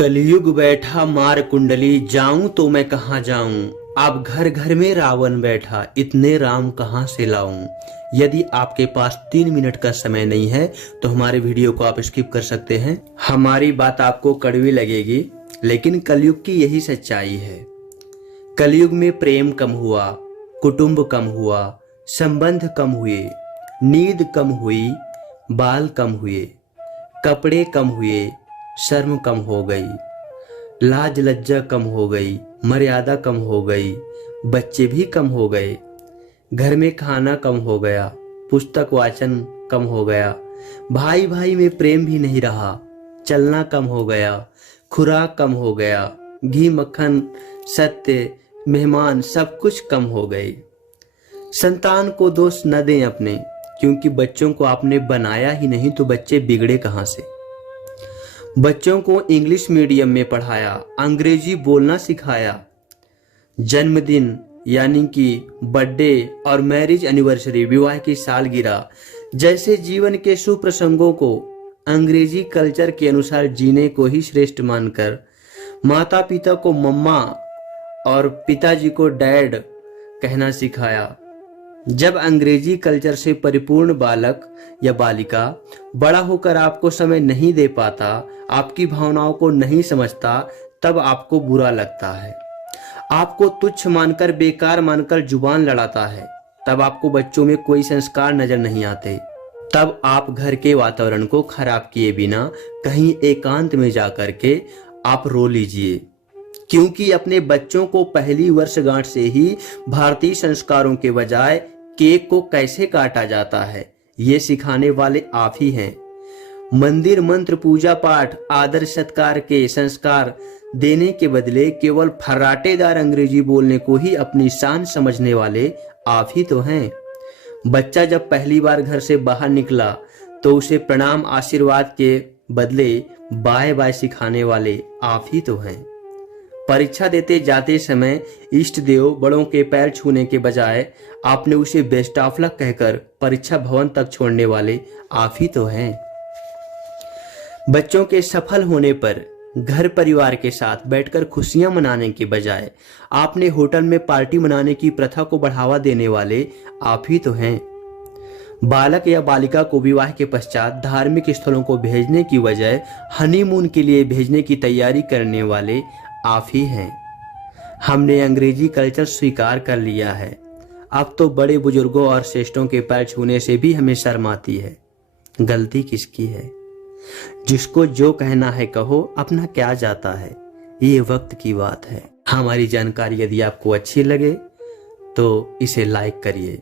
कलयुग बैठा मार कुंडली, जाऊं तो मैं कहां जाऊं। अब घर घर में रावण बैठा, इतने राम कहां से लाऊं। यदि आपके पास 3 मिनट का समय नहीं है तो हमारे वीडियो को आप स्किप कर सकते हैं। हमारी बात आपको कड़वी लगेगी, लेकिन कलयुग की यही सच्चाई है। कलयुग में प्रेम कम हुआ, कुटुंब कम हुआ, संबंध कम हुए, नींद कम हुई, बाल कम हुए, कपड़े कम हुए, शर्म कम हो गई, लाज लज्जा कम हो गई, मर्यादा कम हो गई, बच्चे भी कम हो गए, घर में खाना कम हो गया, पुस्तक वाचन कम हो गया, भाई भाई में प्रेम भी नहीं रहा, चलना कम हो गया, खुराक कम हो गया, घी मक्खन सत्य मेहमान सब कुछ कम हो गए। संतान को दोष न दें अपने, क्योंकि बच्चों को आपने बनाया ही नहीं तो बच्चे बिगड़े कहां से। बच्चों को इंग्लिश मीडियम में पढ़ाया, अंग्रेजी बोलना सिखाया, जन्मदिन यानी कि बर्थडे और मैरिज एनिवर्सरी विवाह की सालगिरह जैसे जीवन के शुभ प्रसंगों को अंग्रेजी कल्चर के अनुसार जीने को ही श्रेष्ठ मानकर माता पिता को मम्मा और पिताजी को डैड कहना सिखाया। जब अंग्रेजी कल्चर से परिपूर्ण बालक या बालिका बड़ा होकर आपको समय नहीं दे पाता, आपकी भावनाओं को नहीं समझता, तब आपको बुरा लगता है। आपको तुच्छ मानकर बेकार मानकर जुबान लड़ाता है, तब आपको बच्चों में कोई संस्कार नजर नहीं आते। तब आप घर के वातावरण को खराब किए बिना कहीं एकांत में जाकर के आप रो लीजिए, क्योंकि अपने बच्चों को पहली वर्षगांठ से ही भारतीय संस्कारों के बजाय केक को कैसे काटा जाता है ये सिखाने वाले आप ही हैं। मंदिर मंत्र पूजा पाठ आदर सत्कार के संस्कार देने के बदले केवल फर्राटेदार अंग्रेजी बोलने को ही अपनी शान समझने वाले आप ही तो हैं। बच्चा जब पहली बार घर से बाहर निकला तो उसे प्रणाम आशीर्वाद के बदले बाय बाय सिखाने वाले आप ही तो हैं। परीक्षा देते जाते समय इष्ट देव बड़ों के पैर छूने के बजाय आपने उसे बेस्ट ऑफ लक कहकर परीक्षा भवन तक छोड़ने वाले आप ही तो हैं। बच्चों के सफल होने पर घर परिवार के साथ बैठकर खुशियां मनाने के बजाय आपने होटल में पार्टी मनाने की प्रथा को बढ़ावा देने वाले आप ही तो हैं। बालक या बालिका को विवाह के पश्चात धार्मिक स्थलों को भेजने की बजाय हनीमून के लिए भेजने की तैयारी करने वाले आप ही हैं। हमने अंग्रेजी कल्चर स्वीकार कर लिया है, अब तो बड़े बुजुर्गों और श्रेष्ठों के पैर छूने से भी हमें शर्म आती है। गलती किसकी है? जिसको जो कहना है कहो, अपना क्या जाता है, ये वक्त की बात है। हमारी जानकारी यदि आपको अच्छी लगे तो इसे लाइक करिए।